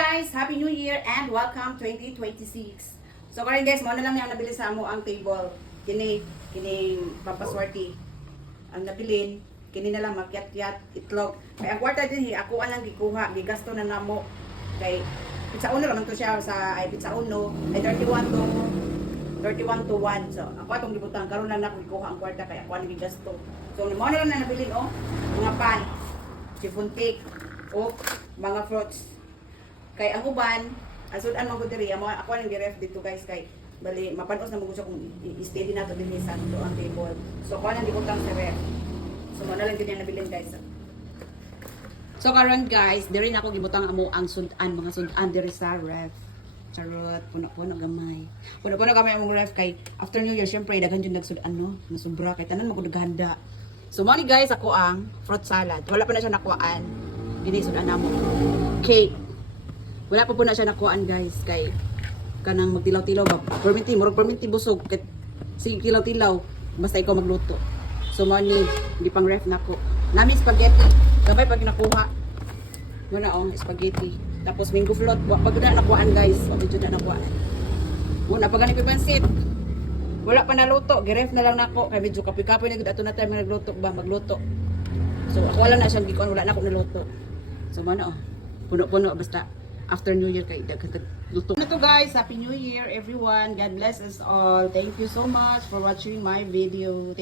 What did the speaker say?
guys! Happy New Year and welcome 2026. So karon guys, mo na lang yung nabili sa amo ang table. Kini papaswerte. Ang nabilin, kini na lang makyat-yat itlog. Kay ang kwarta din ako lang gikuha, gigasto na namo. Kay pizza uno naman to siya sa pizza uno ay 31 to 1. So ako atong gibutang karon lang ako gikuha ang kwarta kay ako ang gigasto. So mo na lang na nabilin mga pan, chiffon cake, o mga fruits. Kay ang uban, asudan mo ko diri, ako nang gi-ref dito guys kay bali mapanos na mo siya kung i-steady nato dinhi sa to ang table. So ako nang gibutang sa ref. So mo na lang din nabilin guys. So karon guys, diri na ako gibutang amo ang sudan, mga sudan diri sa ref. Charot, puno-puno gamay. Puno-puno gamay ang ref kay after New Year syempre daghan jud nagsudan no, nasubra kay tanan mo ko daghanda. So mo ni guys ako ang fruit salad. Wala pa na siya nakuan. Dili sudan namo. Cake. Wala pa po na siya nakuhaan guys kay kanang magtilaw-tilaw ba perminti murag perminti busog ket sige tilaw-tilaw basta ikaw magluto. So money di pang ref nako nami spaghetti gabay pag nakuha muna spaghetti tapos mango float pag na nakuhaan guys pag na nakuhaan muna pag ani pansit wala pa naluto giref na lang nako kay medyo kapi-kapi na gid ato na tayo nagluto ba magluto. So ako wala na siyang gikuan wala na ako naluto. So mana puno-puno basta after New Year kay daghan luto. Na to guys, Happy New Year everyone. God bless us all. Thank you so much for watching my video.